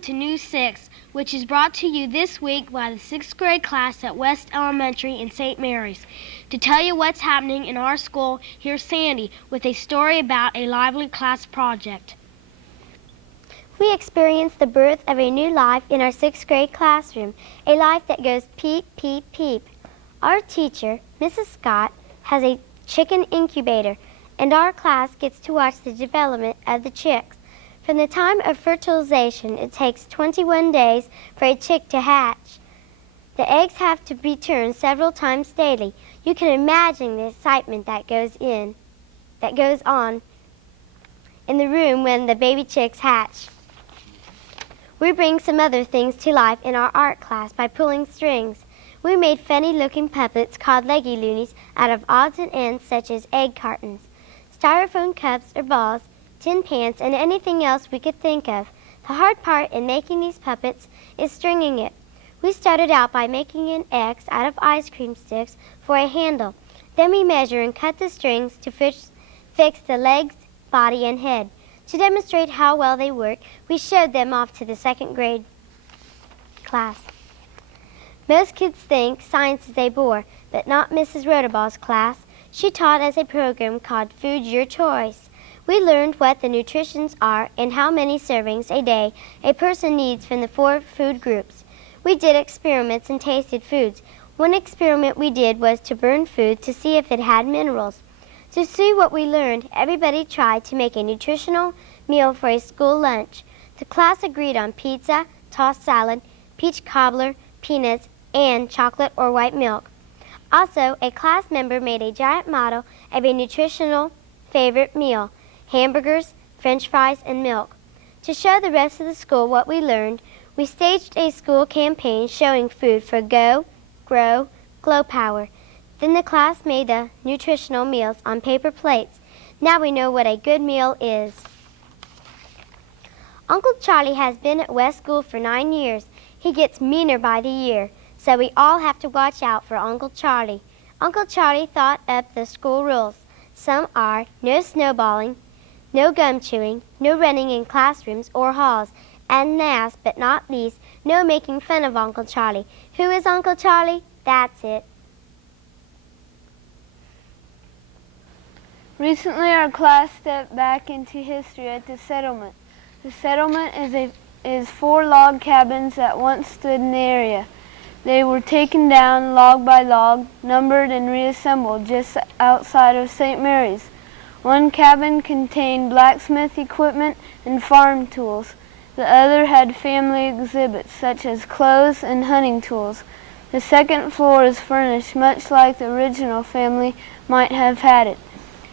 Welcome to New 6, which is brought to you this week by the 6th grade class at West Elementary in St. Mary's. To tell you what's happening in our school, here's Sandy with a story about a lively class project. We experienced the birth of a new life in our 6th grade classroom, a life that goes peep, peep, peep. Our teacher, Mrs. Scott, has a chicken incubator, and our class gets to watch the development of the chicks. From the time of fertilization, it takes 21 days for a chick to hatch. The eggs have to be turned several times daily. You can imagine the excitement that goes on in the room when the baby chicks hatch. We bring some other things to life in our art class by pulling strings. We made funny-looking puppets called leggy loonies out of odds and ends such as egg cartons, styrofoam cups or balls, tin pans, and anything else we could think of. The hard part in making these puppets is stringing it. We started out by making an X out of ice cream sticks for a handle. Then we measure and cut the strings to fix the legs, body, and head. To demonstrate how well they work, we showed them off to the 2nd grade class. Most kids think science is a bore, but not Mrs. Rotaball's class. She taught us a program called Food Your Choice. We learned what the nutritions are and how many servings a day a person needs from the 4 food groups. We did experiments and tasted foods. One experiment we did was to burn food to see if it had minerals. To see what we learned, everybody tried to make a nutritional meal for a school lunch. The class agreed on pizza, tossed salad, peach cobbler, peanuts, and chocolate or white milk. Also, a class member made a giant model of a nutritional favorite meal: hamburgers, French fries, and milk. To show the rest of the school what we learned, we staged a school campaign showing food for Go, Grow, Glow Power. Then the class made the nutritional meals on paper plates. Now we know what a good meal is. Uncle Charlie has been at West School for 9 years. He gets meaner by the year, so we all have to watch out for Uncle Charlie. Uncle Charlie thought up the school rules. Some are no snowballing, no gum chewing, no running in classrooms or halls, and last but not least, no making fun of Uncle Charlie. Who is Uncle Charlie? That's it. Recently, our class stepped back into history at the settlement. The settlement is 4 log cabins that once stood in the area. They were taken down log by log, numbered and reassembled just outside of St. Mary's. One cabin contained blacksmith equipment and farm tools. The other had family exhibits such as clothes and hunting tools. The 2nd floor is furnished much like the original family might have had it.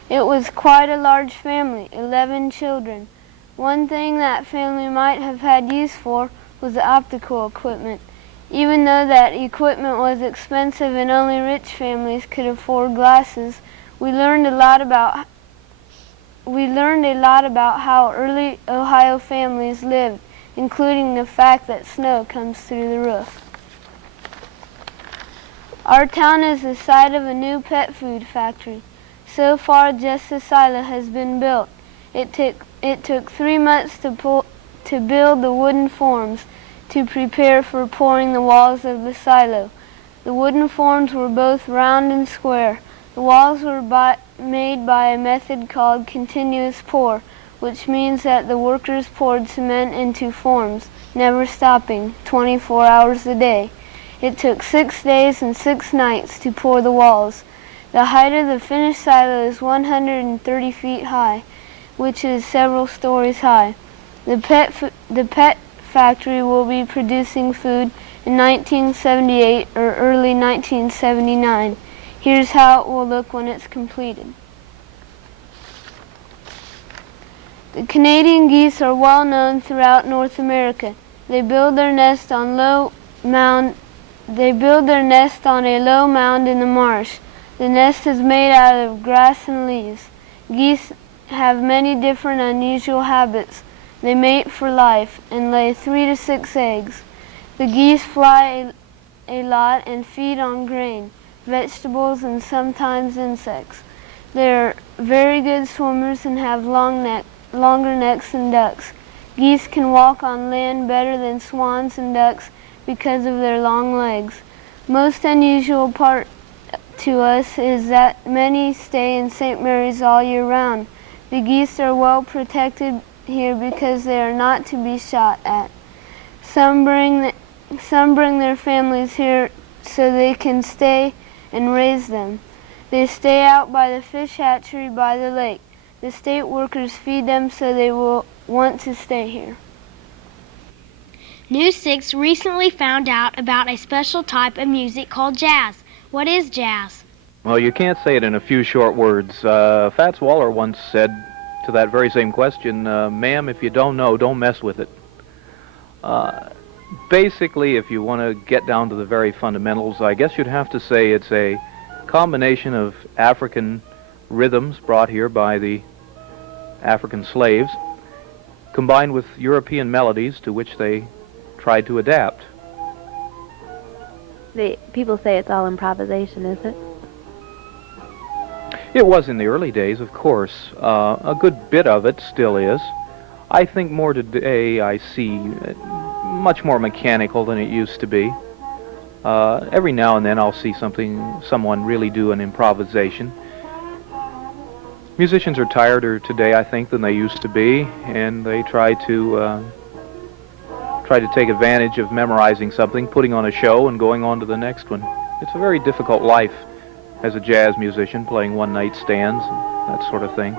It was quite a large family, 11 children. One thing that family might have had use for was the optical equipment. Even though that equipment was expensive and only rich families could afford glasses, we learned a lot about how early Ohio families lived, including the fact that snow comes through the roof. Our town is the site of a new pet food factory. So far, just the silo has been built. It took 3 months to build the wooden forms to prepare for pouring the walls of the silo. The wooden forms were both round and square. The walls were made by a method called continuous pour, which means that the workers poured cement into forms, never stopping, 24 hours a day. It took 6 days and 6 nights to pour the walls. The height of the finished silo is 130 feet high, which is several stories high. The pet factory will be producing food in 1978 or early 1979. Here's how it will look when it's completed. The Canadian geese are well known throughout North America. They build their nest on a low mound in the marsh. The nest is made out of grass and leaves. Geese have many different unusual habits. They mate for life and lay 3 to 6 eggs. The geese fly a lot and feed on grain, vegetables, and sometimes insects. They are very good swimmers and have longer necks than ducks. Geese can walk on land better than swans and ducks because of their long legs. Most unusual part to us is that many stay in St. Mary's all year round. The geese are well protected here because they are not to be shot at. Some bring their families here so they can stay and raise them. They stay out by the fish hatchery by the lake. The state workers feed them so they will want to stay here. News 6 recently found out about a special type of music called jazz. What is jazz? Well, you can't say it in a few short words. Fats Waller once said to that very same question, ma'am, if you don't know, don't mess with it. Basically, if you want to get down to the very fundamentals, I guess you'd have to say it's a combination of African rhythms brought here by the African slaves, combined with European melodies to which they tried to adapt. People say it's all improvisation, is it? It was in the early days, of course. A good bit of it still is. I think more today I see much more mechanical than it used to be. Every now and then I'll see someone really do an improvisation. Musicians are tireder today, I think, than they used to be, and they try to take advantage of memorizing something, putting on a show, and going on to the next one. It's a very difficult life as a jazz musician, playing one-night stands, and that sort of thing.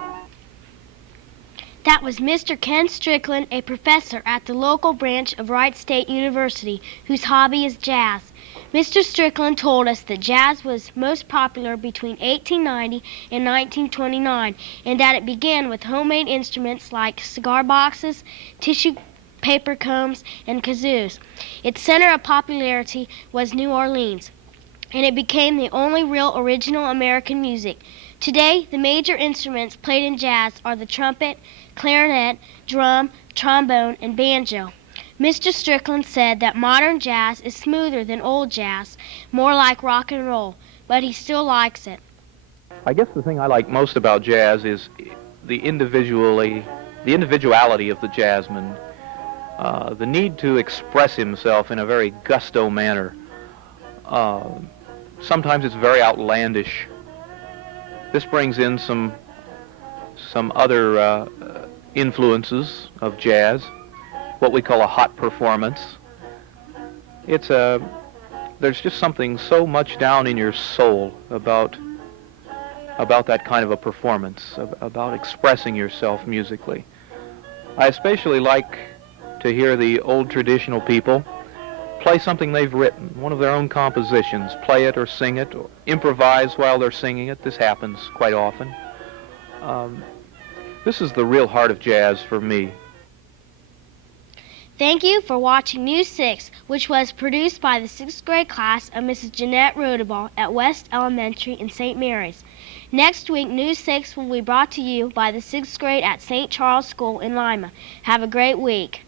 That was Mr. Ken Strickland, a professor at the local branch of Wright State University, whose hobby is jazz. Mr. Strickland told us that jazz was most popular between 1890 and 1929, and that it began with homemade instruments like cigar boxes, tissue paper combs, and kazoos. Its center of popularity was New Orleans, and it became the only real original American music. Today, the major instruments played in jazz are the trumpet, clarinet, drum, trombone, and banjo. Mr. Strickland said that modern jazz is smoother than old jazz, more like rock and roll, but he still likes it. I guess the thing I like most about jazz is the individuality of the jazzman, the need to express himself in a very gusto manner. Sometimes it's very outlandish. This brings in some other influences of jazz, what we call a hot performance. There's just something so much down in your soul about that kind of a performance, about expressing yourself musically. I especially like to hear the old traditional people play something they've written, one of their own compositions, play it or sing it, or improvise while they're singing it. This happens quite often. This is the real heart of jazz for me. Thank you for watching News 6, which was produced by the 6th grade class of Mrs. Jeanette Rodeball at West Elementary in St. Mary's. Next week, News 6 will be brought to you by the 6th grade at St. Charles School in Lima. Have a great week.